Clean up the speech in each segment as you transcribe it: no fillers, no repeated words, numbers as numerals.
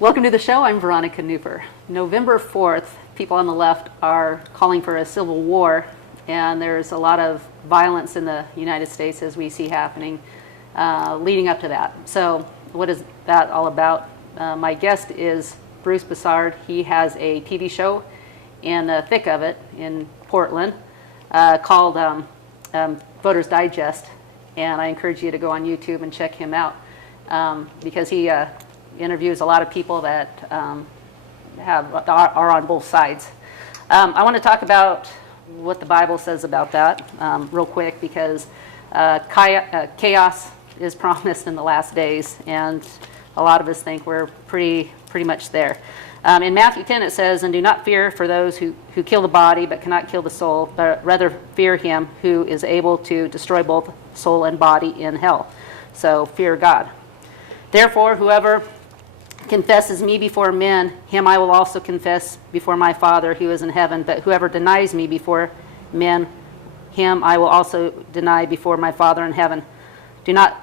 Welcome to the show. I'm Veronica Newper. November 4th, people on the left are calling for a civil war, and there's a lot of violence in the United States as we see happening leading up to that. So what is that all about? My guest is Bruce Broussard. He has a TV show in the thick of it in Portland called Voters Digest, and I encourage you to go on YouTube and check him out because he interviews a lot of people that are on both sides. I want to talk about what the Bible says about that real quick because chaos is promised in the last days, and a lot of us think we're pretty much there. In Matthew 10 it says, "And do not fear for those who kill the body but cannot kill the soul, but rather fear him who is able to destroy both soul and body in hell." So fear God. "Therefore, whoever confesses me before men, him I will also confess before my Father who is in heaven. But whoever denies me before men, him I will also deny before my Father in heaven. Do not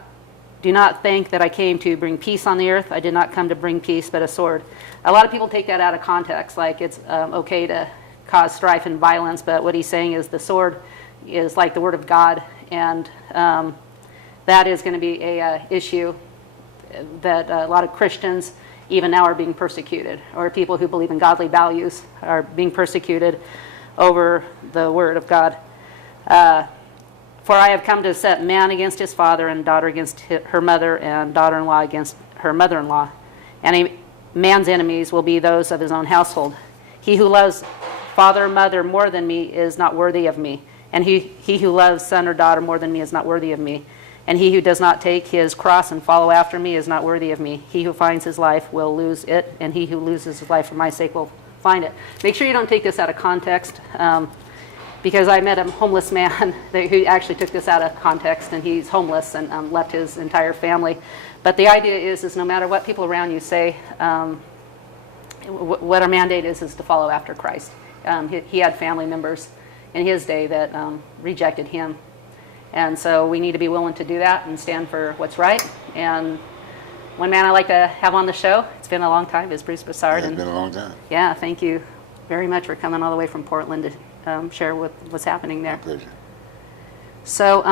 think that I came to bring peace on the earth. I did not come to bring peace, but a sword." A lot of people take that out of context, like it's okay to cause strife and violence, but what he's saying is the sword is like the Word of God, and that is going to be a issue that a lot of Christians even now are being persecuted, or people who believe in godly values are being persecuted over the Word of God. "For I have come to set man against his father, and daughter against her mother, and daughter-in-law against her mother-in-law. And a man's enemies will be those of his own household. He who loves father or mother more than me is not worthy of me. And he who loves son or daughter more than me is not worthy of me. And he who does not take his cross and follow after me is not worthy of me. He who finds his life will lose it, and he who loses his life for my sake will find it." Make sure you don't take this out of context, because I met a homeless man who actually took this out of context, and he's homeless and left his entire family. But the idea is no matter what people around you say, what our mandate is to follow after Christ. He had family members in his day that rejected him. And so we need to be willing to do that and stand for what's right. And one man I like to have on the show, it's been a long time, is Bruce Broussard. Yeah, it's been a long time. Yeah, thank you very much for coming all the way from Portland to share what's happening there. My pleasure. So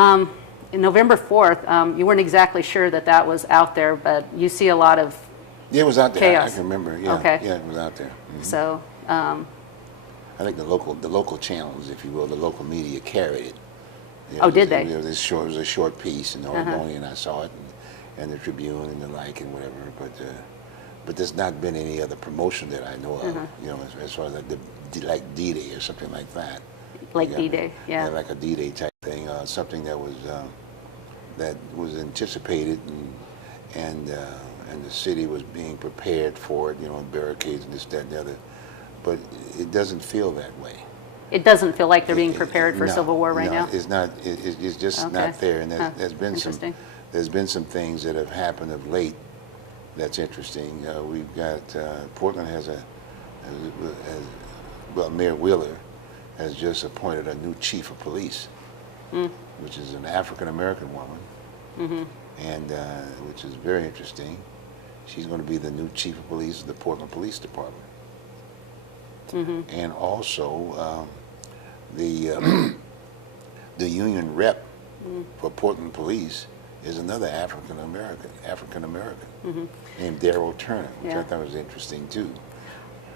in November 4th, you weren't exactly sure that was out there, but you see a lot of Yeah, it was out there. chaos. I can remember. Yeah, Okay. Yeah, it was out there. Mm-hmm. So I think the local channels, if you will, the local media carried it. did they? It was a short piece in the Oregonian. I saw it, and the Tribune and the like and whatever. But there's not been any other promotion that I know of. As far as like D-Day or something like that. Like D-Day, yeah. Like a D-Day type thing, something that was anticipated, and the city was being prepared for it. Barricades and this, that, and the other. But it doesn't feel that way. It doesn't feel like they're being prepared for civil war right now? No, it's not. It's just not there. And there's been some things that have happened of late that's interesting. We've got Portland has Mayor Wheeler has just appointed a new chief of police, which is an African American woman, and which is very interesting. She's going to be the new chief of police of the Portland Police Department. And also the union rep for Portland Police is another African American named Darrell Turner, which I thought was interesting too.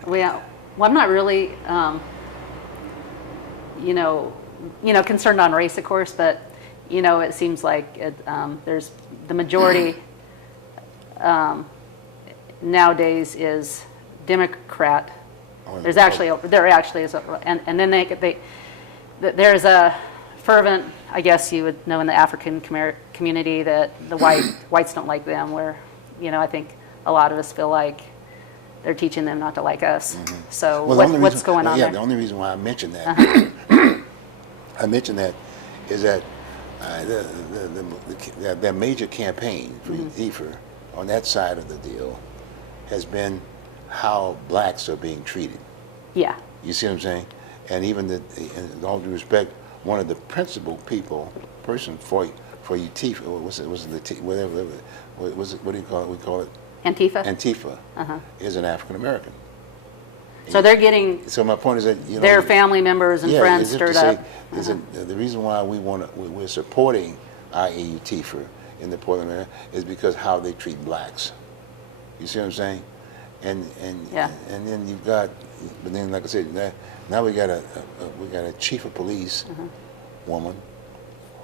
Well, I'm not really, concerned on race, of course, but it seems like there's the majority nowadays is Democrat. There actually is, and then there's a fervent, I guess you would know in the African community that the whites don't like them, where I think a lot of us feel like they're teaching them not to like us. So what's going on there? The only reason why I mentioned that, I mentioned that is that the major campaign for EFER on that side of the deal has been how blacks are being treated. Yeah. You see what I'm saying? And even in all due respect, one of the principal person for UT, what do you call it? We call it Antifa? Antifa, is an African American. So they're getting So my point is that their family members and friends is it to stirred say, up. is it, the reason why we're supporting IAUT in the Portland area is because how they treat blacks. You see what I'm saying? And then you've got, but then like I said, now we got a chief of police woman,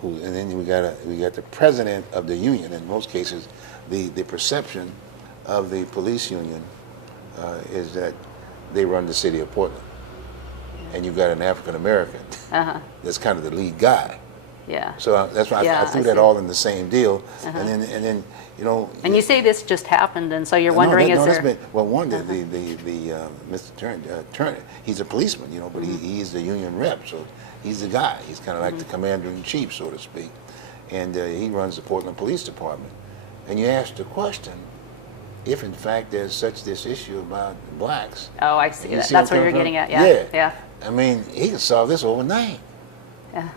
and then we got the president of the union. In most cases, the perception of the police union is that they run the city of Portland, and you've got an African American that's kind of the lead guy. Yeah. So that's why I threw that all in the same deal, and then And you say this just happened, and so you're wondering, Mr. Turner, he's a policeman, but he's the union rep, so he's the guy. He's kind of like the commander in chief, so to speak, and he runs the Portland Police Department. And you asked the question, if in fact there's this issue about blacks. Oh, I see. That's what you're getting at. Yeah. I mean, he can solve this overnight. Yeah.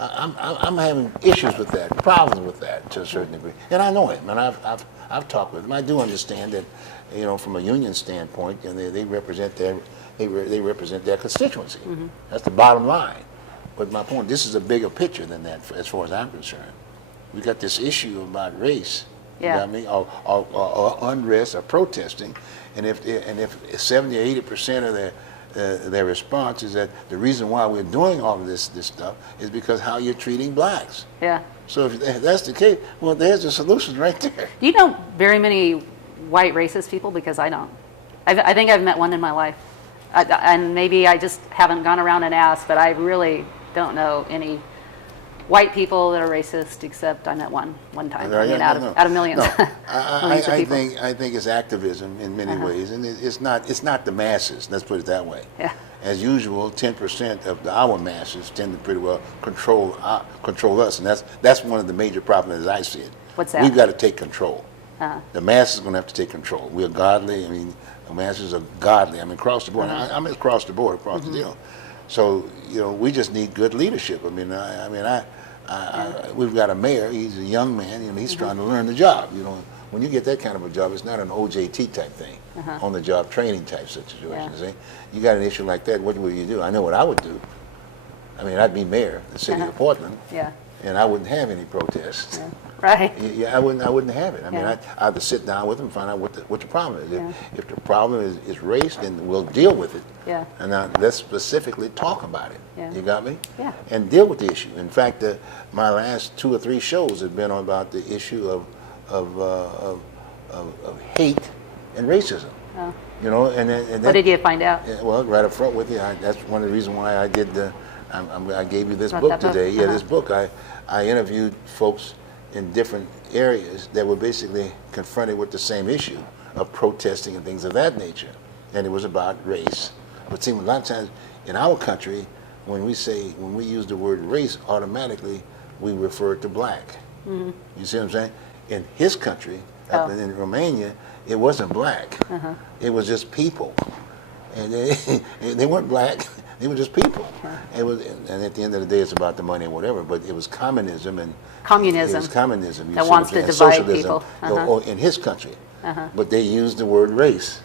I'm having issues with that, problems with that to a certain degree, and I know him, and I've talked with him. I do understand that, from a union standpoint, and they represent their constituency. That's the bottom line. But my point, this is a bigger picture than that, as far as I'm concerned. We got this issue about race. You know what I mean? Or unrest or protesting, and if 70 or 80% of their response is that the reason why we're doing all of this stuff is because how you're treating blacks. Yeah. So if that's the case, well, there's the solution right there. Do you know very many white racist people? Because I don't. I think I've met one in my life, and maybe I just haven't gone around and asked, but I really don't know any white people that are racist, except I met one time. Out of millions. No. I think it's activism in many ways, and it's not the masses. Let's put it that way. Yeah. As usual, 10% of our masses tend to pretty well control us, and that's one of the major problems as I see it. What's that? We've got to take control. The masses are going to have to take control. We are godly. I mean, the masses are godly. I mean, across the board. I'm across the board, across the deal. So we just need good leadership. I mean, we've got a mayor. He's a young man. He's trying to learn the job. When you get that kind of a job, it's not an OJT type thing, on the job training type situation. See? You got an issue like that. What would you do? I know what I would do. I mean, I'd be mayor of the city of Portland, and I wouldn't have any protests. Right. Yeah, I wouldn't have it. I mean, I'd have to sit down with them and find out what the problem is. If the problem is race, then we'll deal with it. Yeah. And now let's specifically talk about it. Yeah. You got me? Yeah. And deal with the issue. In fact, my last 2 or 3 shows have been about the issue of hate and racism. Oh. And what did you find out? Well, right up front with you, that's one of the reasons why I did I gave you this book today. Yeah, this book. I interviewed folks in different areas that were basically confronted with the same issue of protesting and things of that nature, and it was about race. But see, a lot of times in our country, when we use the word race, automatically we refer to black. You see what I'm saying? In his country, up in Romania, it wasn't black. It was just people, and they weren't black. They were just people. And at the end of the day, it's about the money and whatever. But it was communism and communism. It was communism That wants to divide people. In his country, but they used the word race,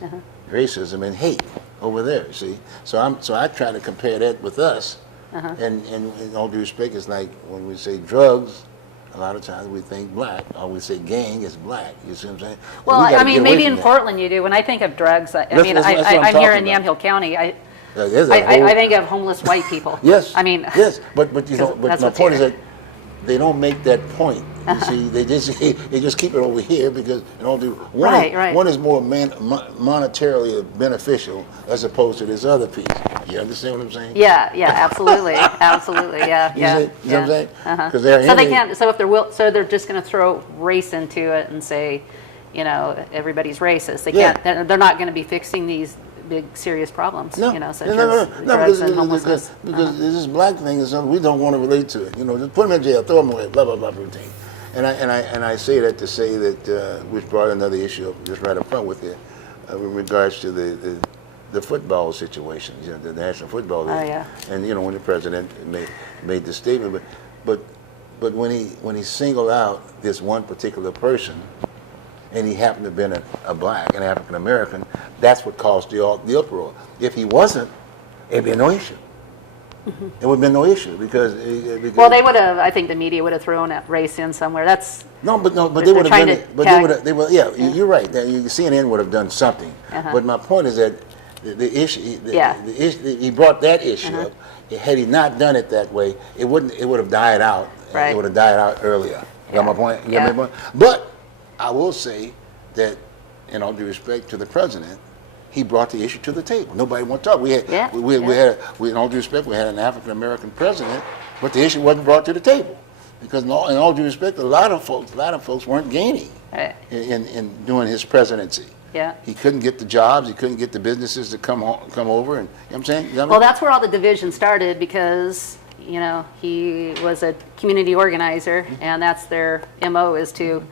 racism and hate over there. See, so I try to compare that with us. And in all due respect, it's like when we say drugs, a lot of times we think black, or we say gang is black. You see what I'm saying? Well, I mean, maybe in Portland you do. When I think of drugs, I'm here in Yamhill County. I think of homeless white people. Yes. I mean. Yes, but my point is that they don't make that point. You see, they just keep it over here because one is more monetarily beneficial as opposed to this other piece. You understand what I'm saying? Yeah, absolutely, absolutely, yeah. You know what I'm saying? Because so they're just going to throw race into it and say, everybody's racist. They can't. They're not going to be fixing these big serious problems, such as drugs and homelessness. Because this black thing is something we don't want to relate to it. Just put them in jail, throw them away, blah blah blah routine. And I say that to say that which brought another issue up just right up front with you, with regards to the football situation, the National Football League. Oh, yeah. And when the president made the statement, but when he singled out this one particular person, and he happened to have been a black, an African American, that's what caused the uproar. If he wasn't, it'd be no issue. It would have been no issue because well, they would have. I think the media would have thrown that race in somewhere. That's but they would have done it. But yeah. You're right. CNN would have done something. But my point is that the issue, he brought that issue up. Had he not done it that way, it would have died out. Right. It would have died out earlier. You got my point? You got my point? But I will say that, in all due respect to the president, he brought the issue to the table. Nobody wanted to talk. We in all due respect, we had an African American president, but the issue wasn't brought to the table because, in all due respect, a lot of folks weren't gaining in doing his presidency. Yeah. He couldn't get the jobs. He couldn't get the businesses to come over. And you know what I'm saying? Well, that's where all the division started because he was a community organizer, and that's their MO is to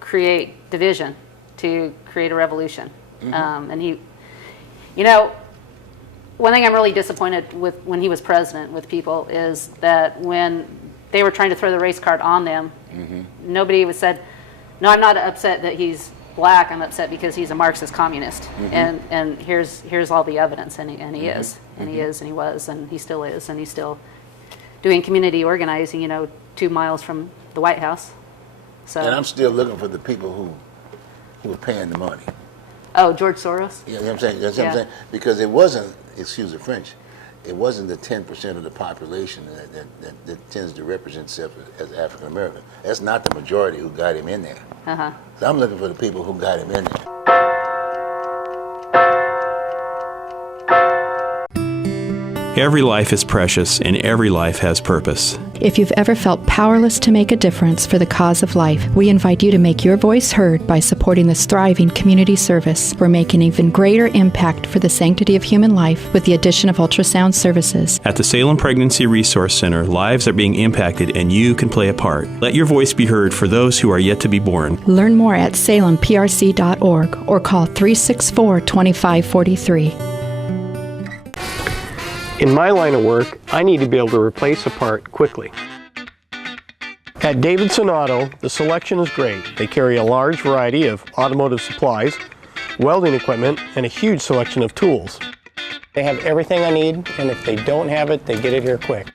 create division, to create a revolution. And he, one thing I'm really disappointed with when he was president with people is that when they were trying to throw the race card on them, nobody was said, no, I'm not upset that he's black, I'm upset because he's a Marxist communist. And here's all the evidence, and he is, and he is, and he was, and he still is, and he's still doing community organizing, 2 miles from the White House. So. And I'm still looking for the people who are paying the money. Oh, George Soros? You know what I'm saying? That's what I'm saying. Because it wasn't, excuse the French, it wasn't the 10% of the population that tends to represent itself as African American. That's not the majority who got him in there. So I'm looking for the people who got him in there. Every life is precious and every life has purpose. If you've ever felt powerless to make a difference for the cause of life, we invite you to make your voice heard by supporting this thriving community service. We're making an even greater impact for the sanctity of human life with the addition of ultrasound services. At the Salem Pregnancy Resource Center, lives are being impacted and you can play a part. Let your voice be heard for those who are yet to be born. Learn more at salemprc.org or call 364-2543. In my line of work, I need to be able to replace a part quickly. At Davidson Auto, the selection is great. They carry a large variety of automotive supplies, welding equipment, and a huge selection of tools. They have everything I need, and if they don't have it, they get it here quick.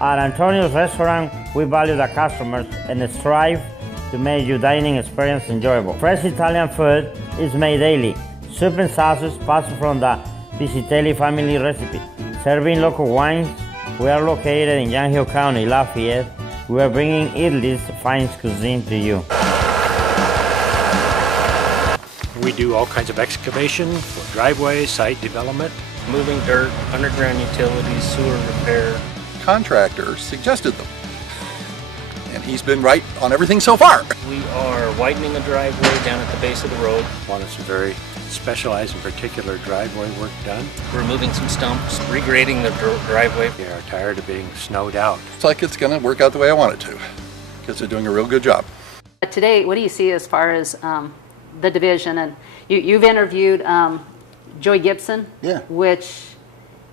At Antonio's Restaurant, we value the customers and strive to make your dining experience enjoyable. Fresh Italian food is made daily. Soup and sauces passed from the Piscitelli family recipe. Serving local wines, we are located in Yamhill County, Lafayette. We are bringing Italy's fine cuisine to you. We do all kinds of excavation for driveway, site development, moving dirt, underground utilities, sewer repair. Contractor suggested them, and he's been right on everything so far. We are widening a driveway down at the base of the road. wanted some very specialized and particular driveway work done. Removing some stumps, regrading the driveway. They are tired of being snowed out. It's like it's going to work out the way I want it to, because they're doing a real good job. Today, what do you see as far as the division? And you've interviewed Joy Gibson, which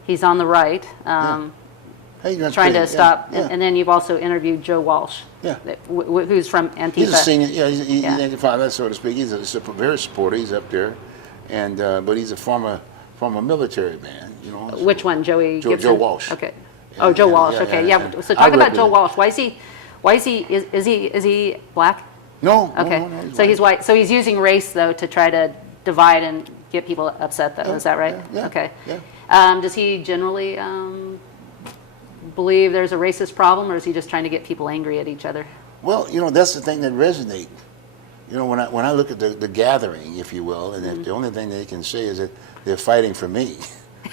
he's on the right, trying to stop. And then you've also interviewed Joe Walsh, who's from Antifa. He's a senior, he's Antifa, so to speak. He's a very supporter. He's up there, and but he's a former military man. You know. Which one, Joey Gibson? Joe Walsh. Okay. Oh, Joe Walsh. Okay, yeah. So talk about Joe Walsh. Is he black? No. Okay. No, he's so he's white. So he's using race though to try to divide and get people upset though. Is that right? Yeah. Okay. Yeah. Does he generally believe there's a racist problem, or is he just trying to get people angry at each other? Well, that's the thing that resonates. When I look at the gathering, if you will, and the only thing they can say is that they're fighting for me.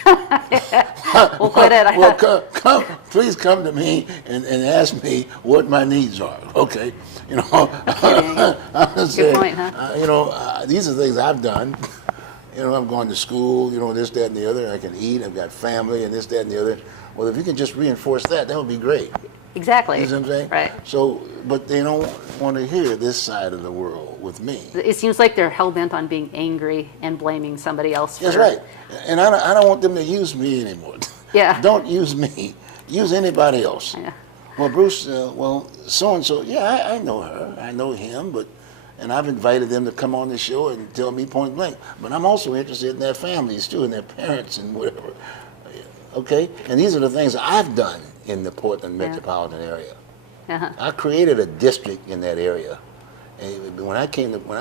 We'll quit it. Well, please come to me and ask me what my needs are. Okay, Good point, huh? These are things I've done. I've gone to school. This, that, and the other. I can eat. I've got family, and this, that, and the other. Well, if you can just reinforce that would be great. Exactly. You know what I'm saying? Right. So, but they don't want to hear this side of the world with me. It seems like they're hell-bent on being angry and blaming somebody else. That's right. And I don't want them to use me anymore. Yeah. Don't use me. Use anybody else. Yeah. Well, Bruce, well, so-and-so, yeah, I know her. I know him, and I've invited them to come on the show and tell me point blank. But I'm also interested in their families, too, and their parents and whatever. Okay? And these are the things I've done in the Portland metropolitan area. I created a district in that area. And when I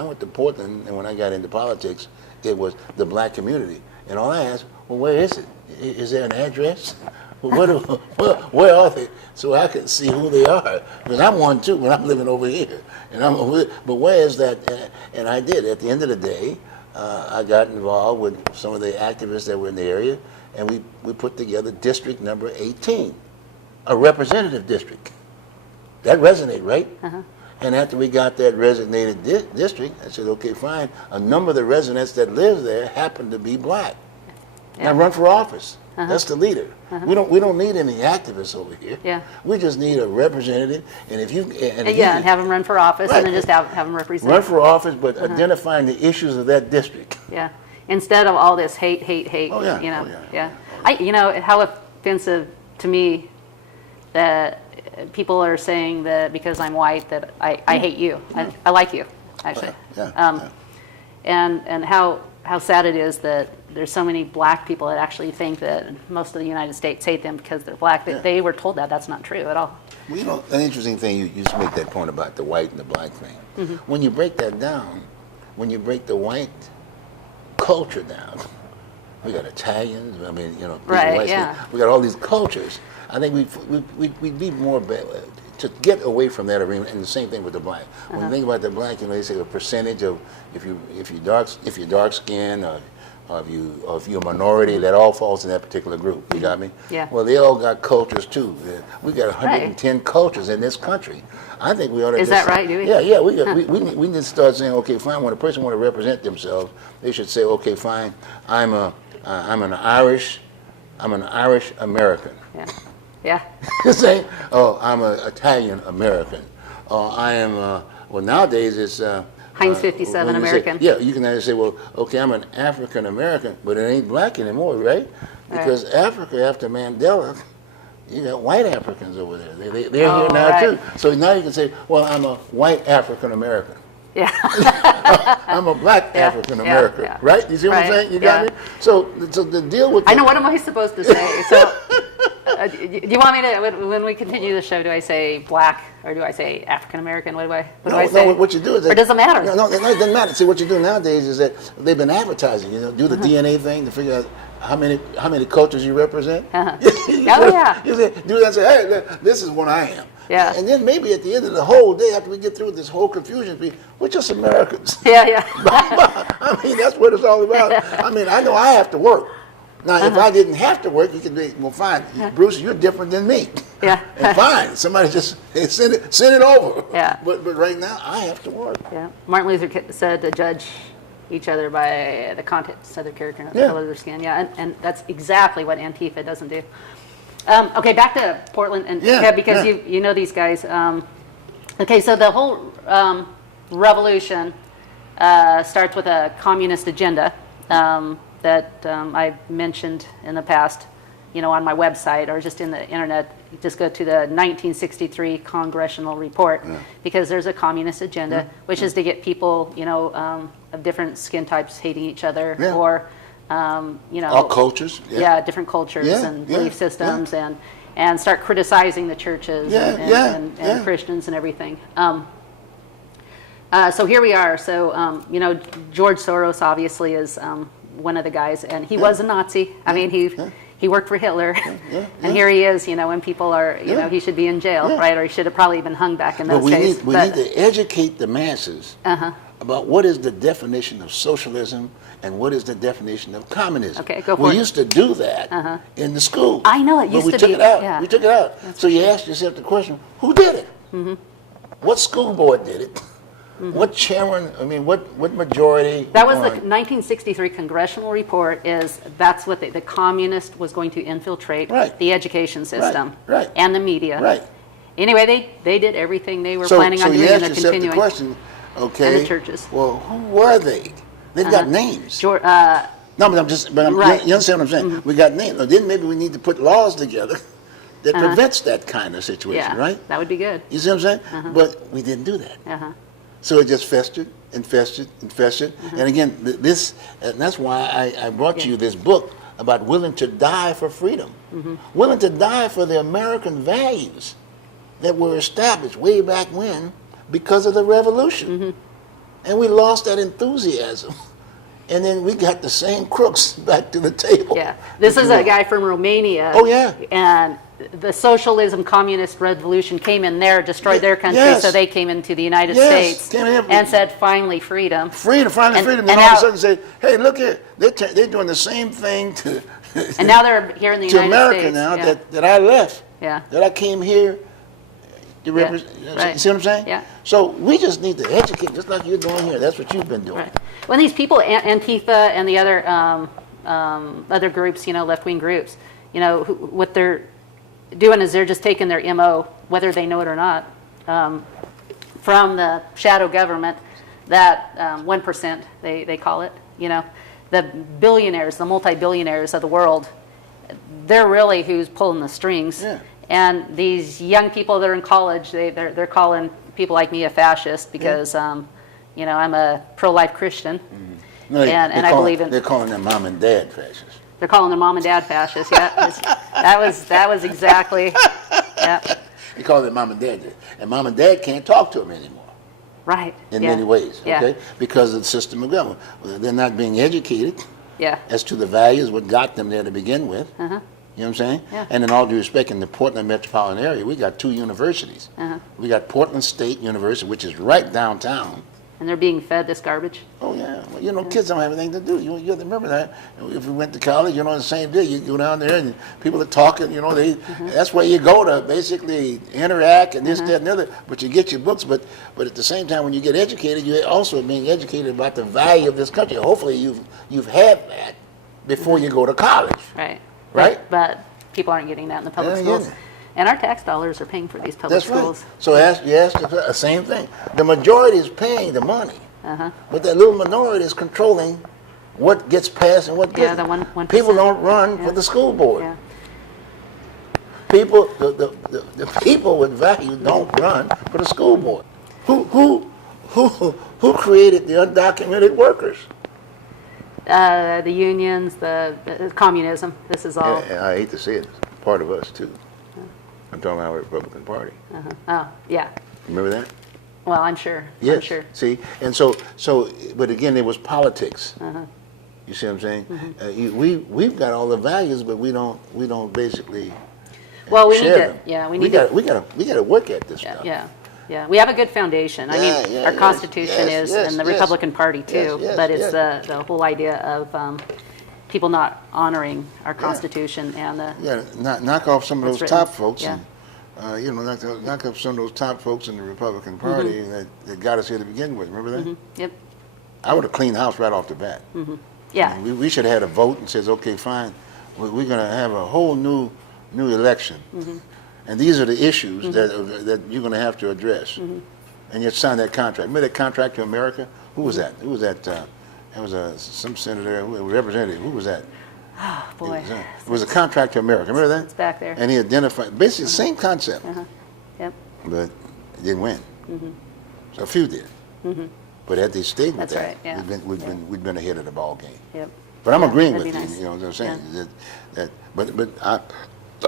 went to Portland and when I got into politics, it was the black community. And all I asked, well, where is it? Is there an address? Where are they? So I could see who they are. Because I'm one too when I'm living over here. But where is that? And I did. At the end of the day, I got involved with some of the activists that were in the area, and we put together district number 18, a representative district. That resonated, right? And after we got that resonated district, I said, okay, fine. A number of the residents that live there happen to be black. Now run for office. That's the leader. We don't need any activists over here. We just need a representative, and if you and have them run for office, and then just have them represent. Run for office, but identifying the issues of that district. Instead of all this hate. Oh, yeah. You know how offensive to me that people are saying that because I'm white that I hate you. I like you, actually. And how sad it is that there's so many black people that actually think that most of the United States hate them because they're black. They were told that that's not true at all. Well, you know, an interesting thing, you just make that point about the white and the black thing. When you break that down, when you break the white culture down, we got Italians, I mean, you know, we got all these cultures. I think we'd be more to get away from that arena, and the same thing with the black. When you think about the black, you know, they say a percentage of if you're dark skinned or if you're a minority, that all falls in that particular group. You got me? Well, they all got cultures too. We got 110 cultures in this country. I think we ought to. Is that right? Do we? Yeah. We need to start saying, okay, fine. When a person want to represent themselves, they should say, okay, fine. I'm an Irish American. Say, oh, I'm an Italian American. I am. Well, nowadays it's. Heinz 57 American. You can either say, well, okay, I'm an African American, but it ain't black anymore, right? Because Africa, after Mandela, you got white Africans over there. They're here now too. So now you can say, well, I'm a white African American. I'm a black African American, right? You see what I'm saying? You got me? So the deal with. I know. What am I supposed to say? So. Do you want me to, when we continue the show, do I say black or do I say African American? What do I say? No, what you do is that, or does it matter? No, it doesn't matter. See, what you do nowadays is that they've been advertising. You know, do the DNA thing to figure out how many cultures you represent. You say, do that and say, hey, this is what I am. And then maybe at the end of the whole day, after we get through this whole confusion, we're just Americans. I mean, that's what it's all about. I mean, I know I have to work. Now, if I didn't have to work, you could be, well, fine, Bruce, you're different than me. And fine, somebody just send it over. But right now, I have to work. Martin Luther said to judge each other by the contents of their character, not the color of their skin. And that's exactly what Antifa doesn't do. Okay, back to Portland, and because you know these guys. Okay, so the whole revolution starts with a communist agenda. That I've mentioned in the past, you know, on my website or just in the internet. You just go to the 1963 Congressional Report because there's a communist agenda, which is to get people, you know, of different skin types hating each other or, you know, all cultures, different cultures and belief systems and start criticizing the churches and Christians and everything. So here we are. So you know, George Soros obviously is. One of the guys, and he was a Nazi. I mean, he worked for Hitler, and here he is. You know, when people are, you know, he should be in jail, right? Or he should have probably been hung back in those days. We need to educate the masses about what is the definition of socialism and what is the definition of communism. Okay, go for it. We used to do that in the school. I know it used to be. We took it out. We took it out. So you ask yourself the question: who did it? What school board did it? What chairman, I mean, what majority? That was the 1963 Congressional Report, that's what the communist was going to infiltrate the education system and the media. Anyway, they did everything they were planning on doing and they're continuing. The question, okay, and the churches. Well, who were they? They've got names. No, but you understand what I'm saying? We got names. Then maybe we need to put laws together that prevents that kind of situation, Yeah, right? that would be good. You see what I'm saying? But we didn't do that. So it just festered and festered and festered. And again, and that's why I brought you this book about willing to die for freedom, willing to die for the American values that were established way back when because of the revolution. And we lost that enthusiasm. And then we got the same crooks back to the table. Yeah, this is a guy from Romania. Oh, yeah. And the socialism, communist revolution came in there, destroyed their country, Yes. so they came into the United Yes, States came in. and said, finally, freedom. Freedom, finally freedom. Then and all now, of a sudden say, hey, look here, they're doing the same thing to and now they're here in the to United America States. now Yeah. that I left, Yeah. that I came here to represent. right. You see what I'm saying? Yeah. So we just need to educate, just like you're doing here. That's what you've been doing. Right. When these people, Antifa and the other groups, left-wing groups, what they're doing is they're just taking their MO, whether they know it or not, from the shadow government, that 1%, they call it, the billionaires, the multi-billionaires of the world, they're really who's pulling the strings. Yeah. And these young people that are in college, they're calling people like me a fascist because, I'm a pro-life Christian, No, and I believe in. They're calling them mom and dad fascists. They're calling their mom and dad fascists. Yeah, that was exactly. Yeah. They call them mom and dad, and mom and dad can't talk to them anymore. Right. In yeah. many ways, Yeah. okay, because of the system of government. They're not being educated. Yeah. As to the values, what got them there to begin with. You know what I'm saying? Yeah. And in all due respect, in the Portland metropolitan area, we got 2 universities. We got Portland State University, which is right downtown. And they're being fed this garbage. Oh yeah, well, kids don't have anything to do. You remember that? If we went to college, the same day you go down there and people are talking. That's where you go to basically interact and this, that, and the other. But you get your books. But at the same time, when you get educated, you're also being educated about the value of this country. Hopefully, you've had that before you go to college. Right. Right. But people aren't getting that in the public Yeah, schools. yeah. And our tax dollars are paying for these public That's schools. right. So you ask the same thing. The majority is paying the money, but that little minority is controlling what gets passed and what Yeah, doesn't. the 1%. People don't run for the school board. Yeah. People, the people with value don't run for the school board. Who created the undocumented workers? The unions, the communism. This is all. And I hate to say it, it's part of us too. I'm talking about the Republican Party. Oh, yeah. Remember that? Well, I'm sure. Yes. I'm sure. See, and so, but again, there was politics. You see what I'm saying? We've got all the values, but we don't basically. Well, we need share to. them. Yeah, we We need to. got to work at this Yeah, stuff. yeah. We have a good foundation. I mean, Yeah, our yes, Constitution yes, is, yes, and the yes. Republican Party too. Yes, but it's yes. the whole idea of people not honoring our Constitution and the. You got to knock off some of That's those written. top folks. Yeah. And, knock up some of those top folks in the Republican Party that got us here to begin with. Remember that? Yep. I would have cleaned house right off the bat. Yeah. We should have had a vote and says, okay, fine, we're going to have a whole new election, and these are the issues that you're going to have to address, and you sign that contract. Remember that contract to America? Who was that? Who was that? It was some senator, representative. Who was that? Oh boy. It was a contract to America. Remember that? It's back there. And he identified basically the same concept, Yep. but it didn't win. So a few did. But had they stayed with That's that, right, yeah. we'd been ahead of the ball game. Yep. But I'm agreeing that'd with be you. nice. You know what I'm saying? Yeah. But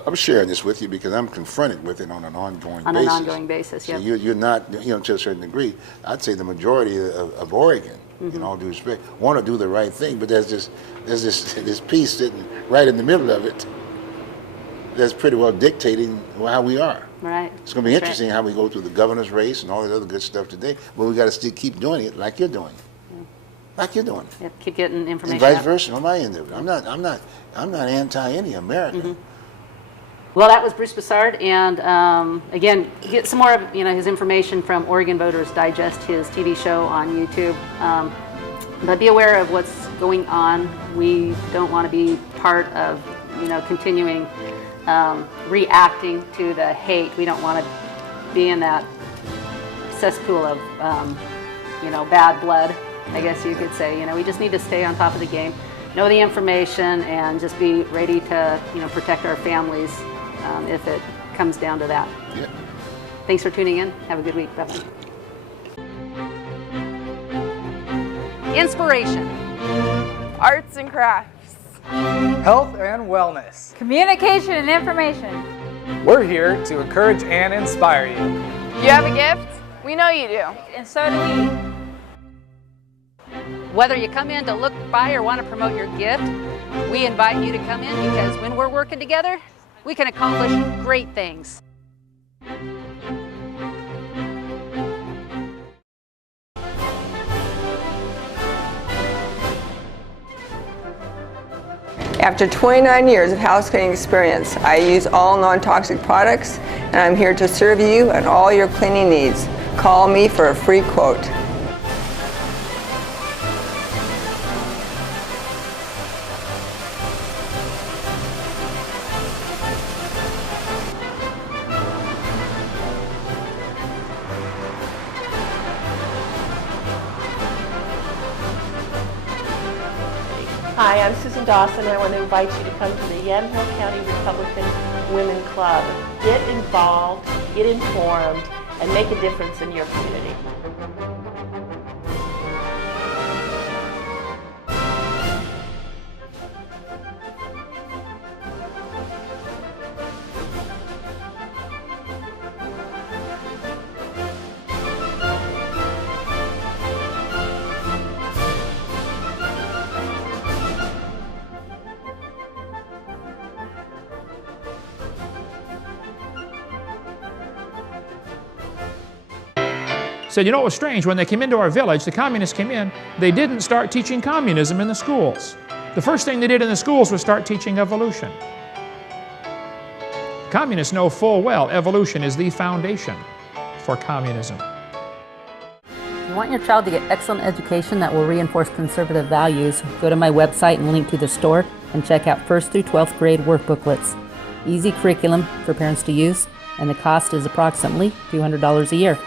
I'm sharing this with you because I'm confronted with it on an ongoing On basis. an ongoing basis, So yeah. you're not, to a certain degree. I'd say the majority of Oregon, in all due respect, want to do the right thing, but there's this piece sitting right in the middle of it that's pretty well dictating how we are. Right. It's going to be That's interesting right. how we go through the governor's race and all that other good stuff today, but we got to still keep doing it like you're doing. Like you're doing. Yep. Keep getting information. And vice out. versa on my end of it. I'm not anti any America. Well, that was Bruce Broussard, and again, get some more of his information from Oregon Voters Digest, his TV show on YouTube. But be aware of what's going on. We don't want to be part of continuing reacting to the hate. We don't want to be in that cesspool of bad blood, I guess you could say. We just need to stay on top of the game, know the information, and just be ready to protect our families if it comes down to that. Yeah. Thanks for tuning in. Have a good week. Bye-bye. Inspiration. Arts and crafts. Health and wellness. Communication and information. We're here to encourage and inspire you. You have a gift? We know you do. And so do we. Whether you come in to look by or want to promote your gift, we invite you to come in because when we're working together, we can accomplish great things. After 29 years of house cleaning experience, I use all non-toxic products, and I'm here to serve you and all your cleaning needs. Call me for a free quote. Hi, I'm Susan Dawson, and I want to invite you to come to the Yamhill County Republican Women Club. Get involved, get informed, and make a difference in your community. Said, you know, it was strange. When they came into our village, the communists came in, they didn't start teaching communism in the schools. The first thing they did in the schools was start teaching evolution. Communists know full well evolution is the foundation for communism. If you want your child to get excellent education that will reinforce conservative values, go to my website and link to the store and check out 1st through 12th grade workbooklets. Easy curriculum for parents to use, and the cost is approximately $200 a year.